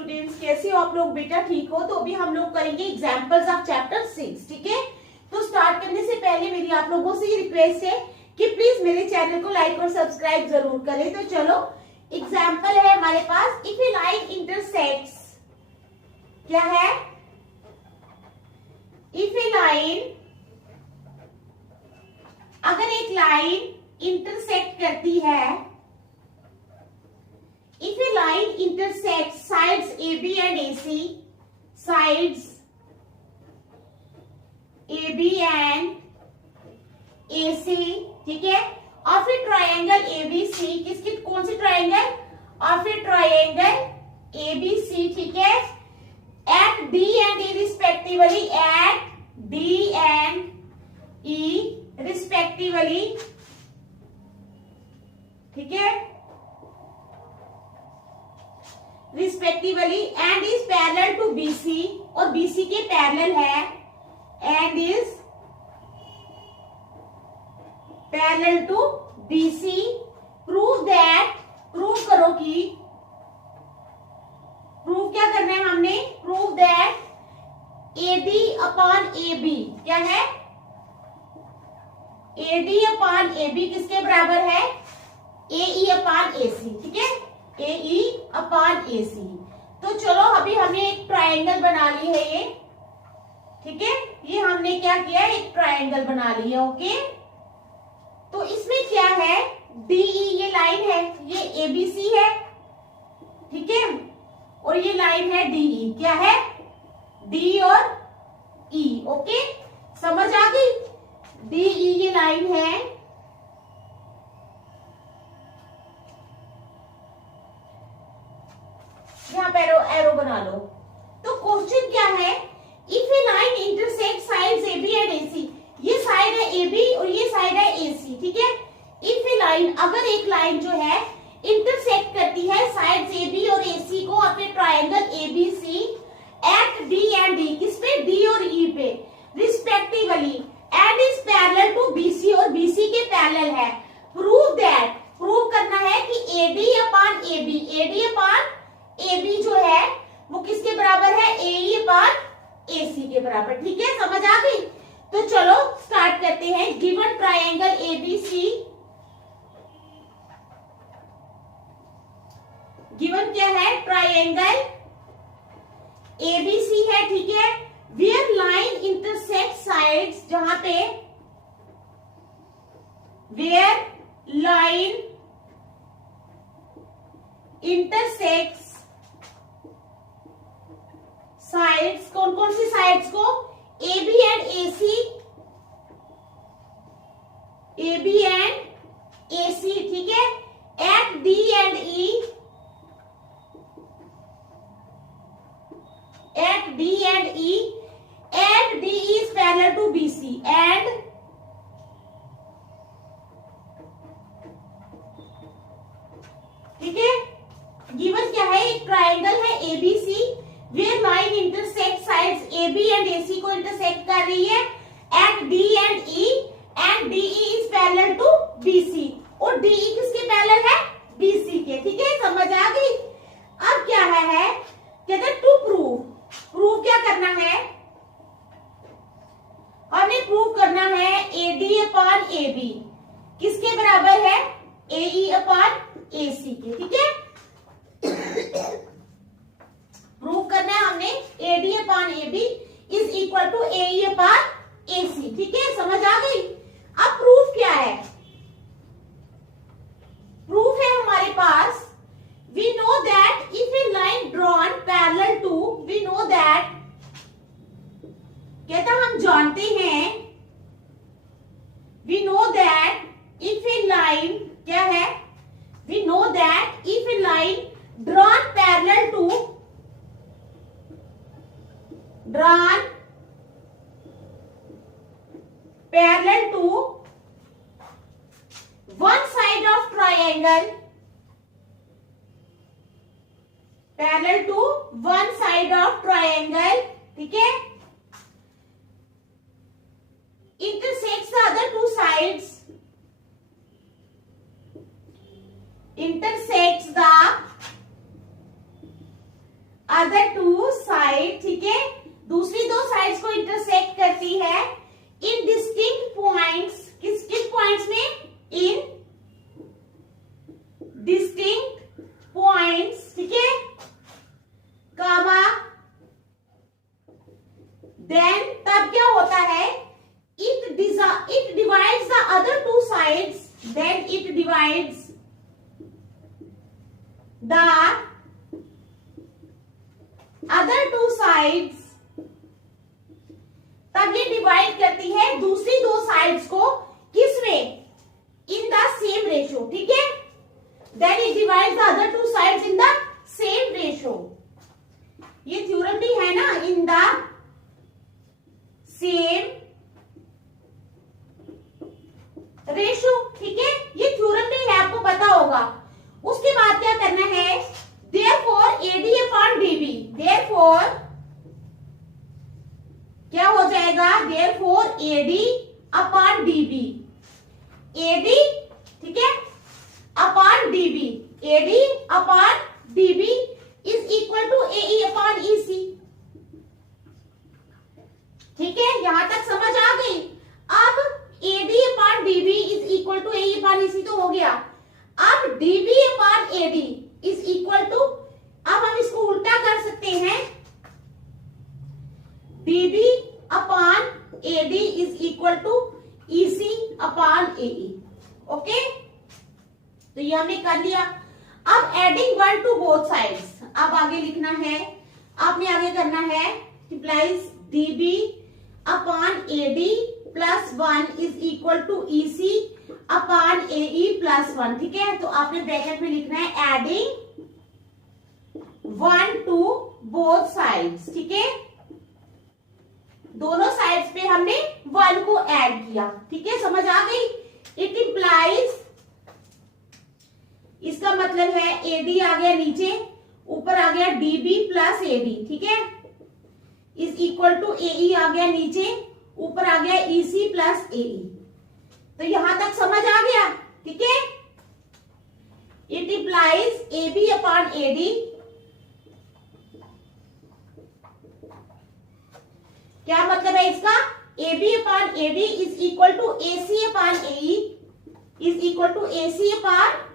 Students, कैसे हो आप लोग बेटा? ठीक हो? तो अभी हम लोग करेंगे एग्जाम्पल्स ऑफ चैप्टर 6। ठीक है, तो स्टार्ट करने से पहले मेरी आप लोगों से ये रिक्वेस्ट है कि प्लीज मेरे चैनल को लाइक और सब्सक्राइब जरूर करें। तो चलो, एग्जाम्पल है हमारे पास, इफ ए लाइन इंटरसेक्ट्स, क्या है? इफ ए लाइन, अगर एक लाइन इंटरसेक्ट करती है, if a line intersects sides AB and AC, sides AB and AC, ठीक है, of a triangle ABC, किसकी, कौन सी triangle? of a triangle ABC, ठीक है, at D and E respectively, at D and E respectively, ठीक है, respectively, and is parallel to BC, और BC के पैरेलल है, and is parallel to BC, prove that, prove करो कि, prove क्या करना है हमने? Prove that AD upon AB, क्या है? AD अपॉन AB किसके बराबर है? AE अपॉन AC, ठीक है, AE अपॉन AC। तो चलो, अभी हमने एक ट्राइंगल बना ली है ये, ठीक है, ये हमने क्या किया? एक ट्राइंगल बना ली है। ओके, तो इसमें क्या है? DE ये लाइन है, ये ABC है, ठीक है, और ये लाइन है DE, क्या है? D और E। ओके, समझ आ गई? DE ये लाइन है, यहाँ पे एरो बना लो। तो क्वेश्चन क्या है? If a line intersect sides AB and AC, ये साइड है AB और ये साइड है AC, ठीक है। इफ ए लाइन, अगर एक लाइन जो है इंटरसेक्ट करती है साइड्स AB और AC को अपने triangle ABC at D and D, किस पे? D और E पे respectively, and is parallel to BC, और BC के पैरेलल है, प्रूव दैट, प्रूव करना है कि AD upon AB, AD upon AB जो है वो किसके बराबर है? AE अपॉन AC के बराबर, ठीक है, समझ आ गई? तो चलो स्टार्ट करते हैं। गिवन ट्राइंगल ABC, गिवन क्या है? ट्राइंगल ABC है, ठीक है, वेयर लाइन इंटरसेक्ट साइड्स, जहां पे वेयर लाइन इंटरसेक्ट्स साइड्स, कौन कौन सी साइड्स को? AB and AC, AB and AC, ठीक है, at D and E, at D and E, and D is parallel to BC, and ठीक है, गिवन क्या है? एक ट्राइंगल है ABC, where line intersect sides AB and AC को intersect कर रही है at D and E, and DE is parallel to BC, और DE किसके पैरेलल है? BC के, ठीक है, समझ आ गई? अब क्या है? कहते हैं टू प्रूव, प्रूव क्या करना है? हमने प्रूव करना है AD अपॉन AB किसके बराबर है? AE अपॉन AC के, ठीक है, प्रूव करना है हमने AD upon AB is equal to AE upon AC, ठीक है, समझ आ गई? अब प्रूफ क्या है? प्रूफ है हमारे पास, we know that if a line drawn parallel to, we know that, कहता हम जानते हैं, we know that if a line, क्या है? We know that if a line drawn parallel to, drawn parallel to one side of triangle, parallel to one side of triangle, ठीक है, intersects the other two sides, intersects the other two side, ठीक है, दूसरी दो sides को intersect करती है इन distinct points, किस किस पॉइंट्स में, इन डिस्टिंक्ट पॉइंट्स, ठीक है, कामा, देन तब क्या होता है, it divides the other two sides, then it divides the other two sides, तब ये डिवाइड करती है दूसरी दो साइड्स को किसमें, इन द सेम रेशो, ठीक है, then it divides the other two sides in the same ratio. ये थ्योरम भी है ना, इन द सेम रेशो, ठीक है, ये थ्योरम भी है, आपको पता होगा। उसके बाद क्या करना है, therefore AD upon DB, therefore क्या हो जाएगा, therefore AD upon DB, AD, ठीक है, upon DB, AD upon DB is equal to AE upon EC, ठीक है, यहां तक समझ आ गई। अब AD upon DB is equal to AE upon EC तो हो गया, अब DB upon AD is equal to, अब हम इसको उल्टा कर सकते हैं, DB upon AD is equal to EC upon AE, okay, तो ये हमने कर लिया। अब एडिंग 1 टू बोथ साइड्स, अब आगे लिखना है, आपने आगे करना है, implies DB upon AD plus 1 is equal to EC upon AE plus 1, ठीक है, तो आपने ब्रैकेट में लिखना है एडिंग 1 टू बोथ साइड्स, ठीक है, दोनों साइड्स पे हमने 1 को ऐड किया, ठीक है, समझ आ गई। इट इंप्लाइज, इसका मतलब है AD आ गया नीचे, ऊपर आ गया DB प्लस AD, ठीक है, इज इक्वल टू AE आ गया नीचे, ऊपर आ गया EC प्लस AE, तो यहां तक समझ आ गया, ठीक है। It implies AB upon AD, क्या मतलब है इसका, AB upon AD is equal to AC upon AE is equal to AC upon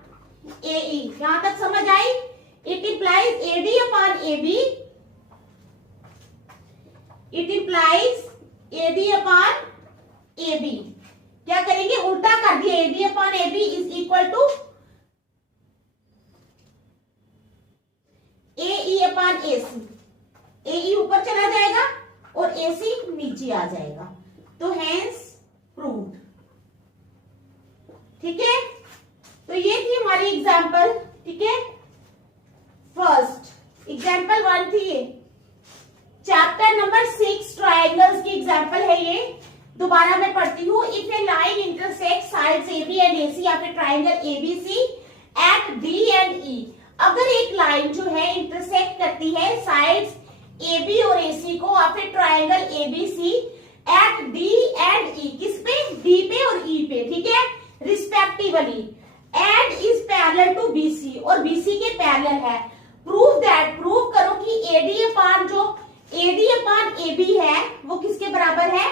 AE, यहां तक समझ आई। It implies AD upon AB, it implies AD upon AB, क्या करेंगे, उल्टा कर दिया, AD upon AB is equal to AE upon AC, AE ऊपर चला जाएगा और AC नीचे आ जाएगा, तो हेंस प्रूव्ड, ठीक है। तो ये थी हमारी एग्जाम्पल, ठीक है, फर्स्ट एग्जाम्पल 1 थी ये, चैप्टर नंबर 6 ट्रायंगल्स की एग्जाम्पल है ये, दोबारा मैं पढ़ती हूँ। If a line intersect sides AB and AC या फिर triangle ABC at D and E, अगर एक लाइन जो है इंटरसेक्ट करती है साइड्स AB और AC को या फिर triangle ABC at D and E, किस पे, D पे और E पे, ठीक है, respectively, and is parallel to BC और BC के पैरेलल है, प्रूव दैट, प्रूव करो कि AD अपॉन जो AD अपॉन AB है वो किसके बराबर है,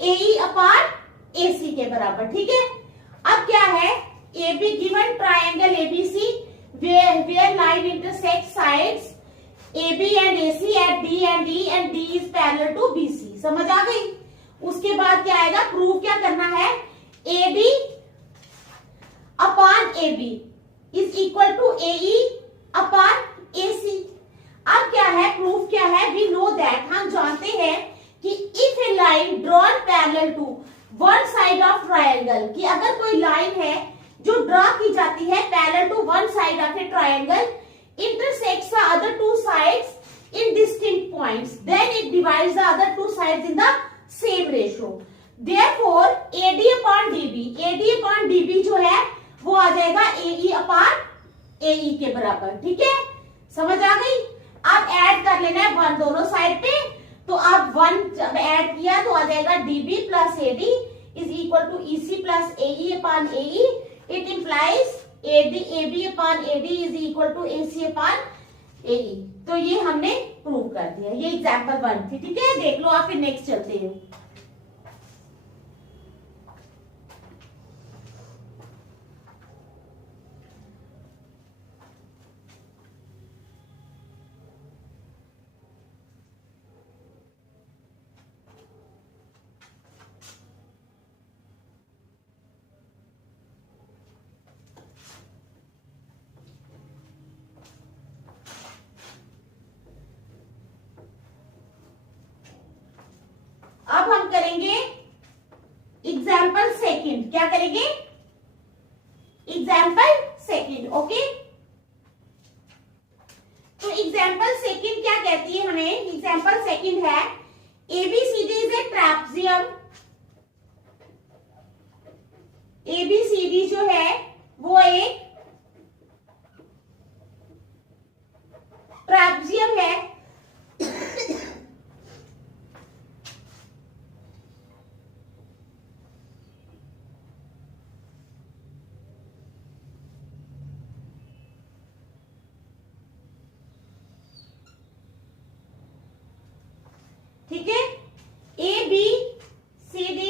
AE अपॉन AC के बराबर, ठीक है। अब क्या है, AB given triangle ABC where line intersect sides AB and AC at D and E and D is parallel to BC, समझ आ गई। उसके बाद क्या आएगा, प्रूव क्या करना है, AD upon AB is equal to AE upon AC। अब क्या है, प्रूफ क्या है, वी नो दैट, हम जानते हैं कि if a line drawn parallel to one side of triangle, कि अगर कोई लाइन है जो ड्रॉ की जाती है parallel to one side of a triangle, intersects the other two sides in distinct points, then it divides the other two sides in the same ratio. Therefore, AD upon DB जो है वो आ जाएगा AE upon AE के बराबर, ठीक है, समझ आ गई। अब ऐड कर लेना है 1 दोनों साइड पे, तो अब 1 जब ऐड किया तो आ जाएगा DB plus AD is equal to EC plus AE upon AE। It implies AB upon AD is equal to AC upon AE। तो ये हमने प्रूव कर दिया। ये एग्जाम्पल 1 थी, ठीक है। देख लो आप, फिर नेक्स्ट चलते हैं। अब हम करेंगे एग्जाम्पल सेकंड। क्या करेंगे? Example second. ओके, तो एग्जाम्पल सेकंड क्या कहती है हमें? एग्जाम्पल सेकंड है ABCD is a trapezium. ABCD जो है वो एक ट्रैपेजियम है। ठीक है, ABCD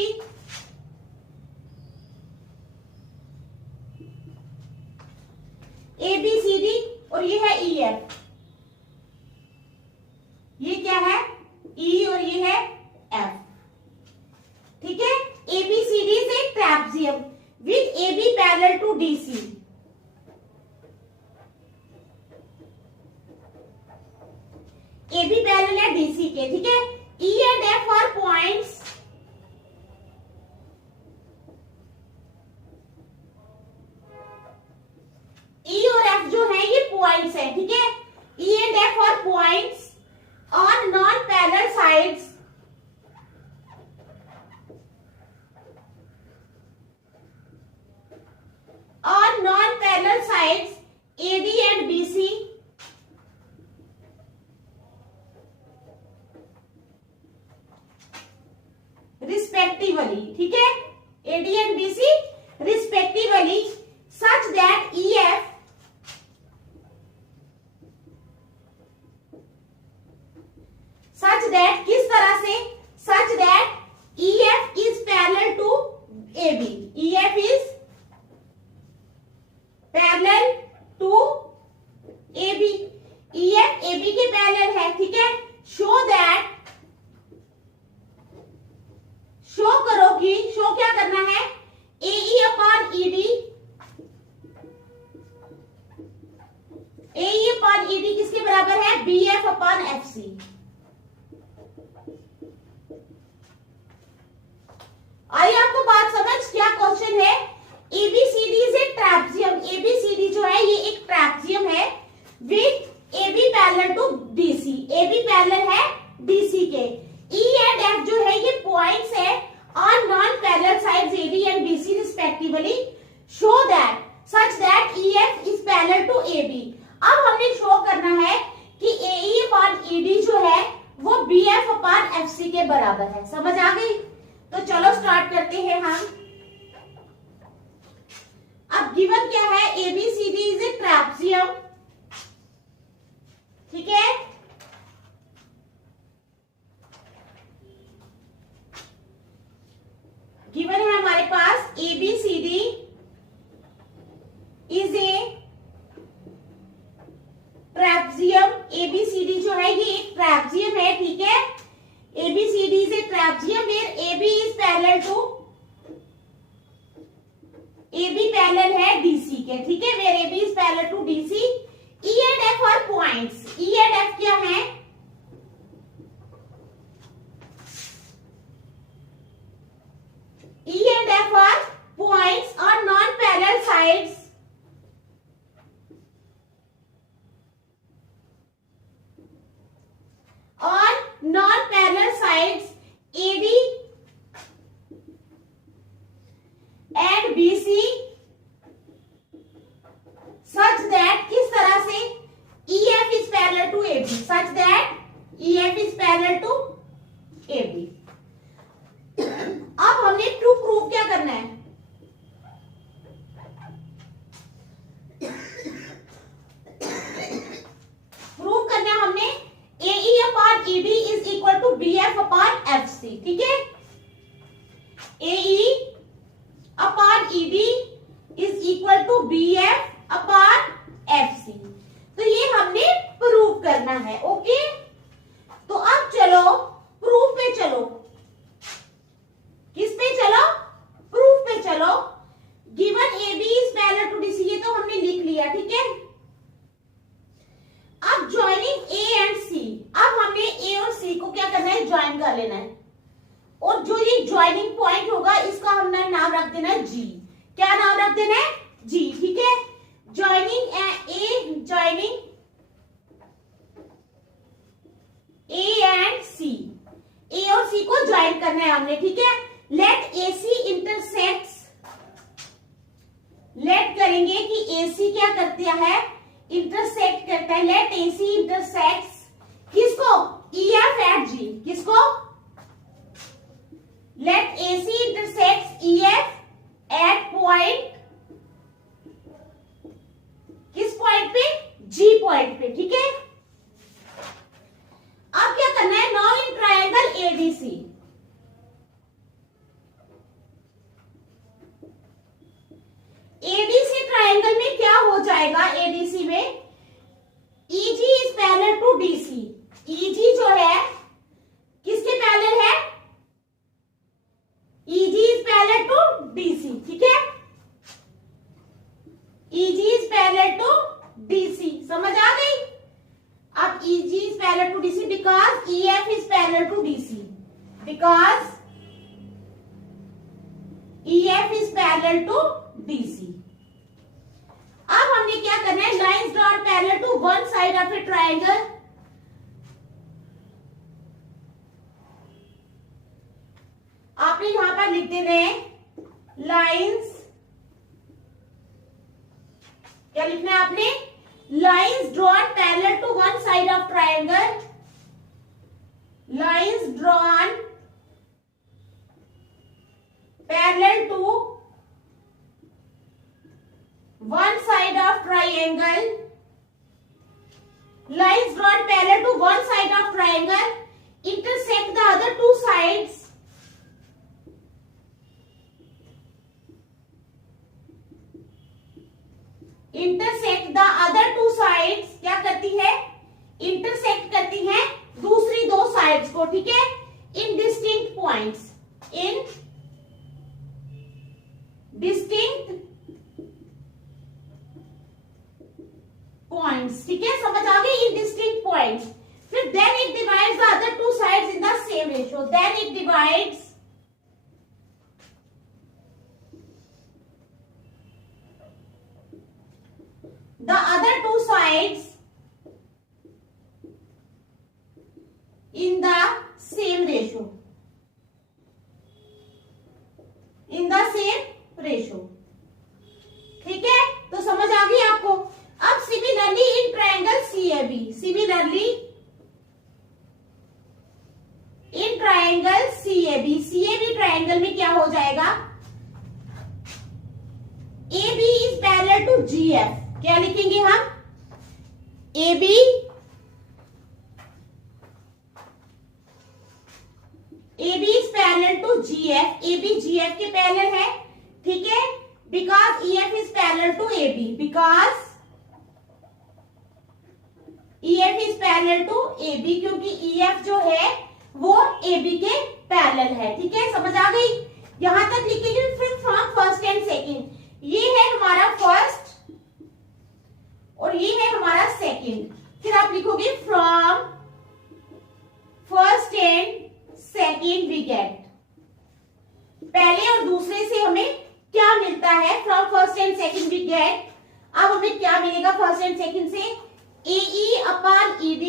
ABCD और ये है EF। ये क्या है? E और ये है F। ठीक है, ABCD is a trapezium with AB parallel to DC। AB parallel है DC के। ठीक है, E and F are points E और F जो है ये पॉइंट्स है। ठीक है, E and F are points on non parallel sides on non-parallel sides AD and BC respectively। ठीक है, AD and BC respectively such that EF किस तरह से? such that EF is parallel to AB। EF is parallel to AB। EF AB के parallel है। ठीक है, show करो कि शो क्या करना है? AE upon ED। AE upon ED किसके बराबर है? BF upon FC। आई आपको बात समझ? क्या क्वेश्चन है? ABCD is a trapezium. ABCD जो है ये एक ट्रैपेजियम है with AB parallel to DC। AB parallel है DC के। E एंड F जो है ये पॉइंट्स है on non parallel sides AD and BC respectively. Show that such that EF is parallel to AB। अब हमने शो करना है कि AE अपॉन ED जो है वो BF अपॉन FC के बराबर है। समझ आ गई? तो चलो स्टार्ट करते हैं हम। अब गिवन क्या है? ABCD is a trapezium. ठीक है, गिवन है हमारे पास ABCD is a trapezium. ABCD जो है ये एक ट्रैपेजियम है। ठीक है, ABCD is a trapezium where AB is parallel to AB parallel है DC के। ठीक है, where AB is parallel to DC। E and F are points. E and F क्या है? E and F are points on non-parallel sides AD and BC such that किस तरह से EF is parallel to AB, such that EF is parallel to AB। अब हमने proof क्या करना है? प्रूफ सी, ठीक है। AE upon ED is equal to BF upon FC। तो ये हमने प्रूव करना है, ओके। तो अब चलो प्रूफ पे चलो। किस पे चलो? प्रूफ पे चलो। Given AB is parallel to DC, ये तो हमने लिख लिया, ठीक है। अब ज्वाइनिंग A एंड C, अब हमने A और C को क्या करना है? ज्वाइन कर लेना है। और जो ये ज्वाइनिंग पॉइंट होगा इसका हमने नाम रख देना है G। क्या नाम रख देना है? G, ठीक है। Joining joining A and C, A और C को ज्वाइन करना है हमने, ठीक है। लेट AC इंटरसेक्ट्स, लेट करेंगे कि AC क्या करता है? इंटरसेक्ट करता है। लेट AC इंटरसेक्ट्स किसको? EF एट G, किसको? Let AC intersects EF at point, किस पॉइंट पे? G पॉइंट पे, ठीक है। अब क्या करना है? Now in triangle ADC, ADC triangle में क्या हो जाएगा? ADC में EG is parallel to DC। EG जो है किसके पैरेलल है? EG is parallel to DC, ठीक है। EG is parallel to DC, समझ आ गई? अब EG is parallel to DC because EF is parallel to DC, because EF is parallel to DC। अब हमने क्या करना है? Lines drawn parallel to one side of a triangle. आपने यहां पर लिख देना है लाइंस, क्या लिखना है आपने? Lines drawn parallel to one side of triangle, lines drawn parallel to one side of triangle, lines drawn parallel to one side of triangle intersect the other two sides, intersect the other two sides, क्या करती है? intersect करती हैं दूसरी दो sides को, ठीक है। in distinct points, in distinct points, ठीक है। समझ आ गई? In distinct points. फिर then it divides the other two sides in the same ratio, then it divides the other two sides in the same ratio, in the same ratio, ठीक है। तो समझ आ गई आपको? अब similarly in triangle CAB, similarly in triangle CAB, CAB triangle में क्या हो जाएगा? AB is parallel to GF, क्या लिखेंगे हम? AB is parallel to GF, AB GF के पैरेलल है, ठीक है। Because EF is parallel to AB, because EF is parallel to AB, क्योंकि EF जो है वो AB के पैरेलल है, ठीक है। समझ आ गई? यहां तक लिखेंगे। फिर फ्रॉम फर्स्ट एंड सेकंड, ये है हमारा फर्स्ट और ये है हमारा सेकंड। फिर आप लिखोगे from first and second we get, पहले और दूसरे से हमें क्या मिलता है? From first and second we get. अब हमें क्या मिलेगा फर्स्ट एंड सेकंड से? AE upon ED,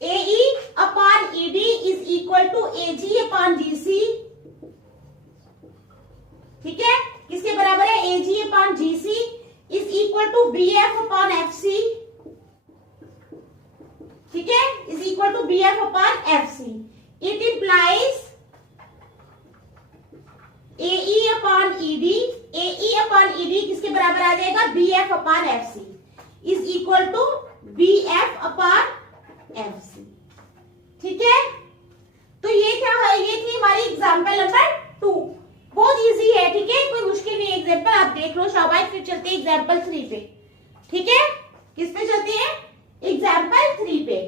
AE upon ED is equal to AG upon GC, ठीक है। किसके बराबर है? AG upon GC is equal to BF upon FC, ठीक है, is equal to BF upon FC। It implies AE upon ED, AE upon ED किसके बराबर आ जाएगा? BF upon FC is equal to BF upon FC। ठीक है, तो ये क्या है, ये थी हमारी एग्जाम्पल नंबर 2। बहुत इजी है, ठीक है, कोई मुश्किल नहीं। एग्जाम्पल आप देख लो शाबाश। फिर चलते हैं एग्जाम्पल 3 पे। ठीक है, किस पे चलते हैं? एग्जाम्पल 3 पे।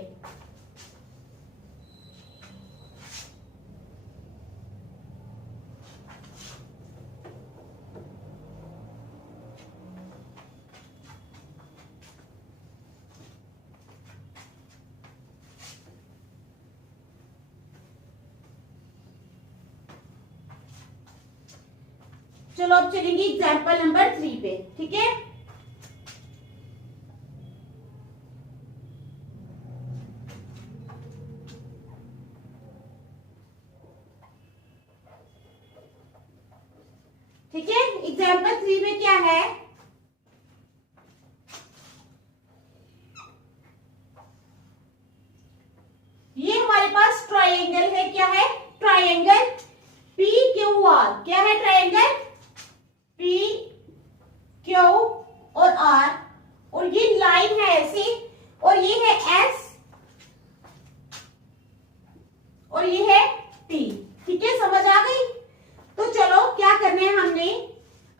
चलो अब चलेंगे एग्जाम्पल नंबर 3 पे। ठीक है, ठीक है, एग्जाम्पल 3 में क्या है? ये हमारे पास ट्राइंगल है। क्या है? Triangle PQR। क्या है? ट्राइंगल PQ और R, और ये लाइन है ऐसी, और ये है S और ये है T। ठीक है, समझ आ गई? तो चलो क्या करना है हमने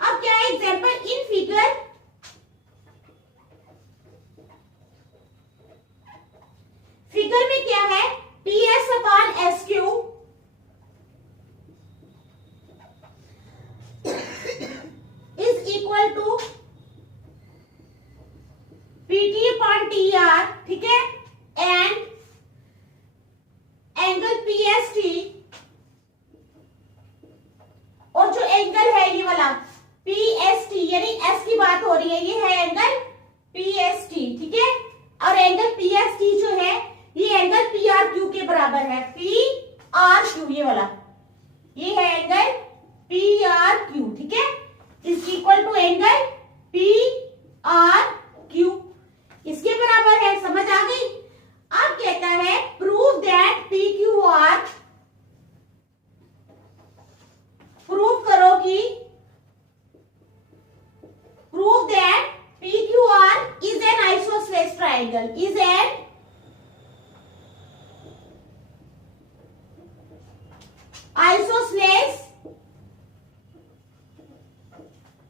अब, क्या है एग्जाम्पल इन फिगर। फिगर में क्या है? PS upon SQ is equal to PT upon TR। ठीक है, एंड एंगल PST, और जो एंगल है ये वाला PST, यानी S की बात हो रही है, ये है एंगल PST। ठीक है, और एंगल PST जो है ये एंगल PRQ के बराबर है। PRQ ये वाला, ये है एंगल PRQ। ठीक है, is equal to angle PRQ, इसके बराबर है। समझ आ गई? अब कहता है प्रूव दैट PQR, प्रूव करो कि, prove that PQR is an isosceles triangle, is an isosceles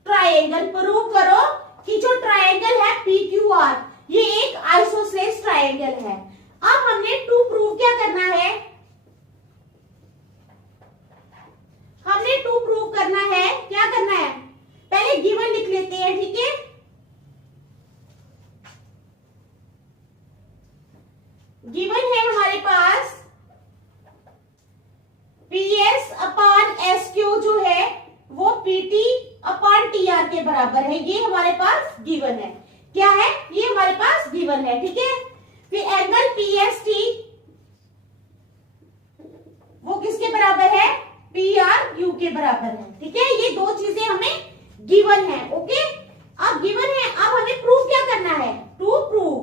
triangle. Prove करो कि जो ट्राइंगल है PQR ये एक आइसोसेलेस ट्राइंगल है। अब हमने टू प्रूव क्या करना है? हमने टू प्रूव करना है, क्या करना है? पहले गिवन लिख लेते हैं। ठीक है, गिवन है हमारे पास PS अपॉन SQ जो है वो PT अपॉन TR के बराबर है। ये हमारे पास गिवन है। क्या है? ये हमारे पास गिवन है। ठीक है, फिर एंगल PST वो किसके बराबर है? PRQ के बराबर है। ठीक है, ये दो चीजें हमें गिवन है। ओके, अब गिवन है, अब हमें प्रूफ क्या करना है? टू प्रूव,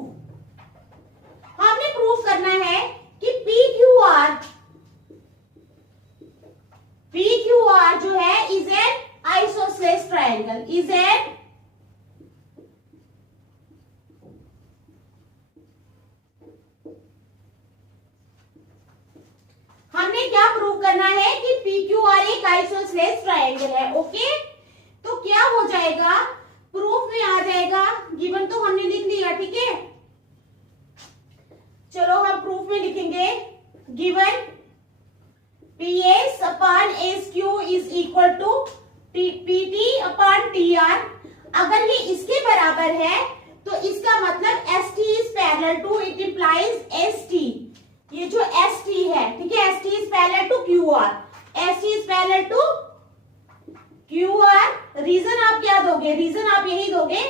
हमने प्रूफ करना है कि PQR जो है is an isosceles triangle, is an हमने क्या प्रूव करना है कि PQR एक आइसोसेलेस ट्राइंगल है। ओके, तो क्या हो जाएगा? प्रूफ में आ जाएगा, गिवन तो हमने लिख लिया। ठीक है, चलो हम प्रूफ में लिखेंगे, given PS upon SQ is equal to PT upon TR। अगर ये इसके बराबर है तो इसका मतलब ST is parallel to, it implies ST। ये जो ST है, ठीक है, ST is parallel to QR, ST is parallel to QR। Reason आप क्या दोगे? रीजन आप यही दोगे,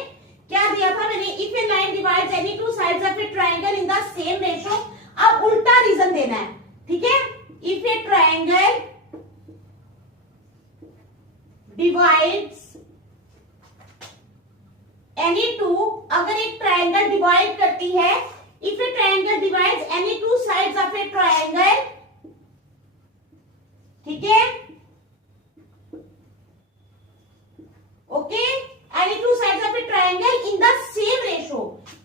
क्या दिया था मैंने? If a line divides any two sides of a triangle in the same ratio. अब उल्टा रीजन देना है। ठीक है, if A triangle divides any two, अगर एक ट्रायंगल डिवाइड करती है, if A triangle divides any two sides of a triangle, ठीक है, okay, any two sides of a triangle in the same ratio.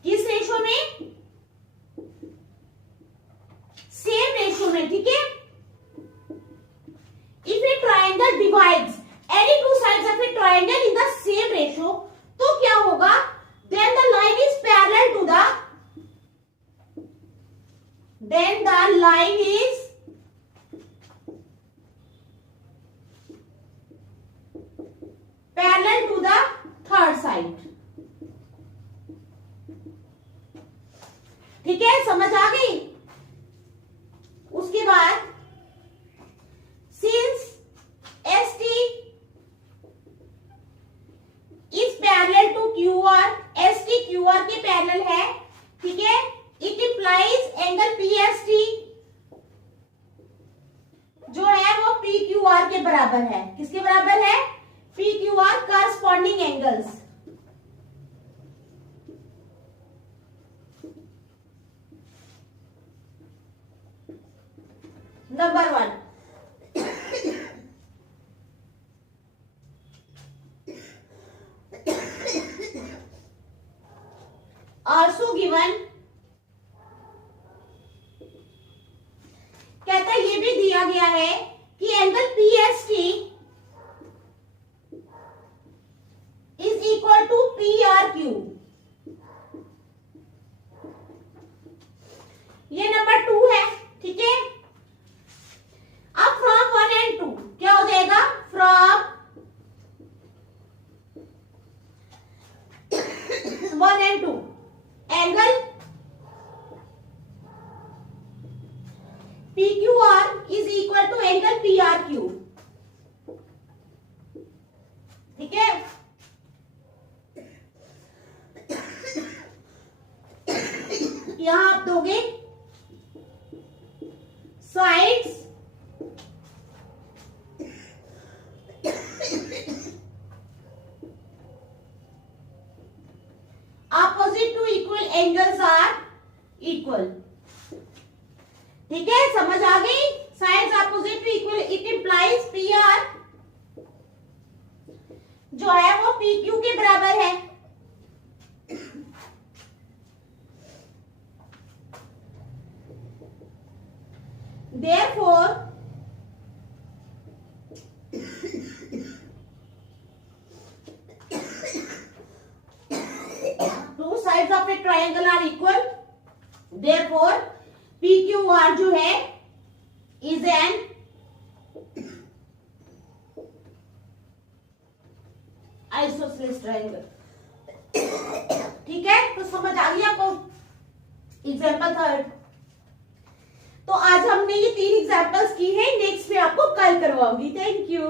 किस रेशियो में? then the line is parallel to the third side. ठीक है, समझ आ गई। उसके बाद since ST is parallel to QR, ST QR के पैरेलल है, ठीक है, it implies एंगल PST जो है वो PQR के बराबर है। किसके बराबर है? PQR corresponding angles। Number 1, also given, कहता है ये भी दिया गया है कि angle PST is equal to PRQ। ये नंबर 2 है, ठीक है। अब फ्रॉम 1 and 2 क्या हो जाएगा? From 1 and 2 angle PQR is equal to angle PRQ, ठीक है। यहां आप दोगे sides opposite to equal angles are equal, ठीक है, समझ आ गई। Sides opposite to equal, it implies PR जो है वो PQ के बराबर है। Therefore two sides of a triangle are equal, therefore PQR जो है is an isosceles triangle, ठीक है। तो समझ आ गई आपको। एग्जाम्पल 3। तो आज हमने ये 3 एग्जाम्पल्स की है, नेक्स्ट में आपको कल करवाऊंगी। Thank you.